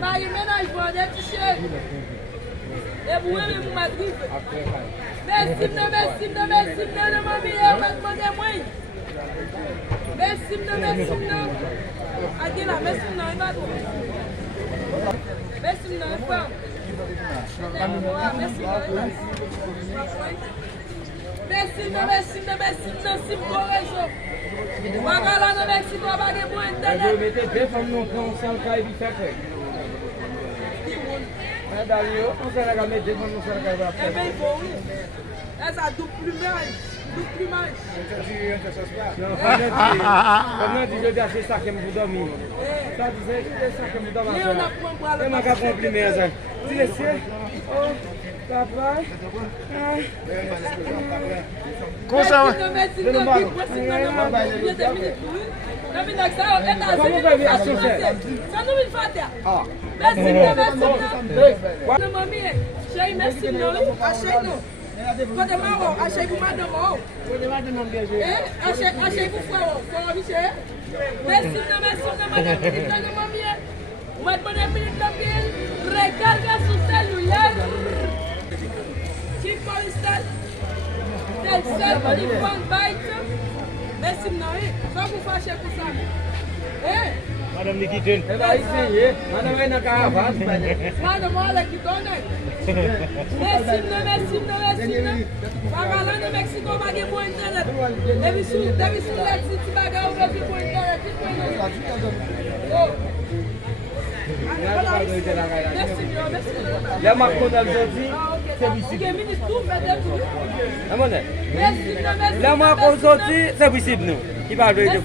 Marie ménage vendait t-shirt. Et vous même vous m'adrive. Merci, non, mamie, demandez-moi. Merci, non. Adila, merci, non, il va trop. Merci, non, femme. Merci, non, si bon réseau. Magala, non, merci, toi, pas de bon internet. Je mettais deux femmes non conscientes à éviter après. D'ailleurs, on s'est regardé deux femmes non conscientes à éviter après. Eh bien, il faut oui. Ça double plumage. Comment dit je dis ça que vous dormir. Ça disait c'est ça que vous dormir. Et m'a complimer ça. Tu le sais. Oh, papa. Comment ça va? Quando é mal, achei que o mar não mal. Achei que o fogo, bicho. Messi, mamie. Mas pode pedir também recarga seu celular. Tipo instant. Telcel telefone byte. Messi não é. Só que faz com sabe. Madame Nikitine. Vai sim, madame vai na caravana. Madame olha que dona. Messi não. Paga lá no México, paguei por internet. Deve ser lá se pagar o Brasil por internet. Là, ma conne aujourd'hui, c'est visible. Là, ma conne aujourd'hui, c'est visible, nous. Il va le dire.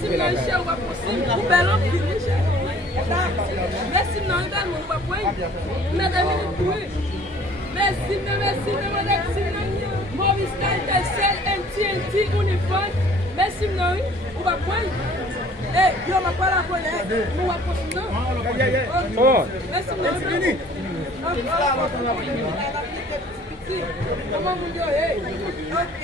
Merci, non, Movistar, Telcel, NTNT, Uniform. Merci, non, on va prendre. Eh, yo, on va pas la prendre. On va prendre, non. Oh. Merci, non. Comment vous dites, ok.